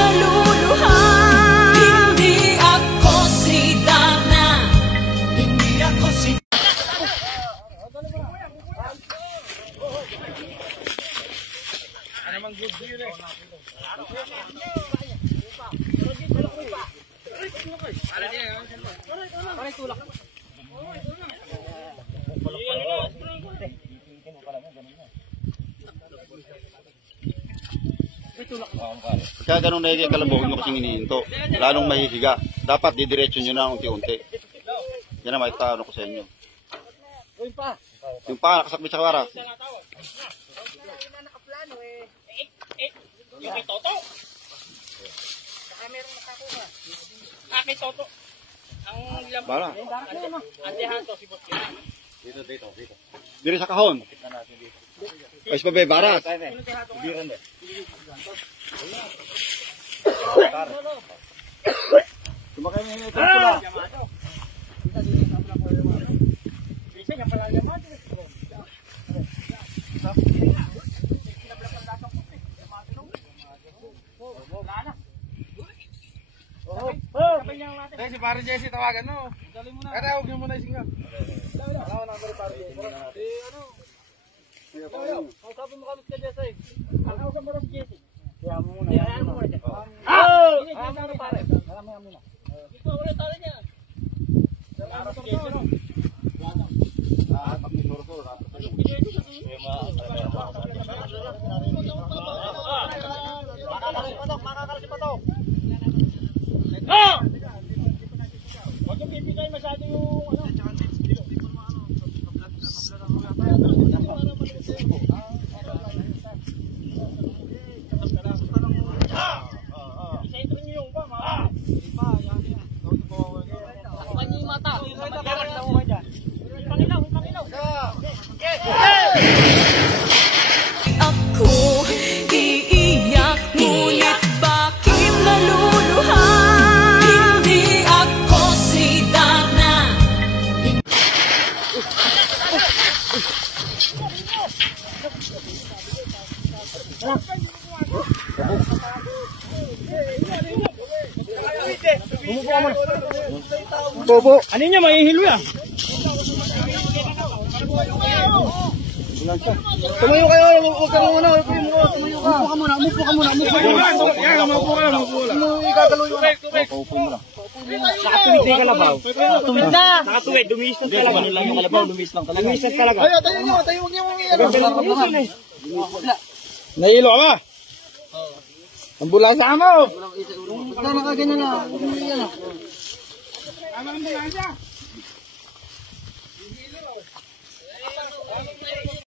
Naluluha. Hindi ako si Dana. Hindi ako si Anamang good view eh. Pagka ganun na yung kalabuhin mo kasing inihinto, lalong mahihiga. Dapat didiretso nyo na unti-unti. Yan na maitano ko sa inyo. Yung pa, nakasakbit sa kawara. Yung kay Toto. Saka meron nakakuha. Kay Toto. Ang lampas. Bara. Antihanto si Boss. Dito. Dito sa kahon. Pais pa ba, barat? Biran de. Sumakay mo yung ito pula. Bisa niya pala naman. Si Pare Jesse tawagan mo. Kaya huwag niyo muna isingap. Alaw na ako Pare Jesse. Kausapin mo kami si Jesse. Kausapin mo si Jesse. Kaya mo muna. Kaya mo muna. Ini Jesse pare. Mamaya muna. Ito ulit tala niya. Para si Jesse no. Pag may suro-suro. Makakala si Patok. Huwag yung bibigay masyado yung ano. Isentro niyo yung ba, mga? Takpan niyo yung mata. Pangilaw. Ako iiyak, ngunit bakit naluluha? Hindi ako si Dana. Bobo. Ano niya, mahihilo yan? Tumayo kayo, huwag ka muna, tumayo ka. Umupo ka muna. Yan, mabuo ka lang. Ikagalo yun. Paupo mo lang. Nakatuwid na yung kalabaw. Nakatuwid, dumis ng kalabaw. Ganun lang yung kalabaw, dumis lang talaga. Dumis ng kalabaw. Ay, tayo nyo, huwag nyo mong Nahilo ka ba? Ang bulasa mo! Basta nakaganyan na. Ang ambulansya!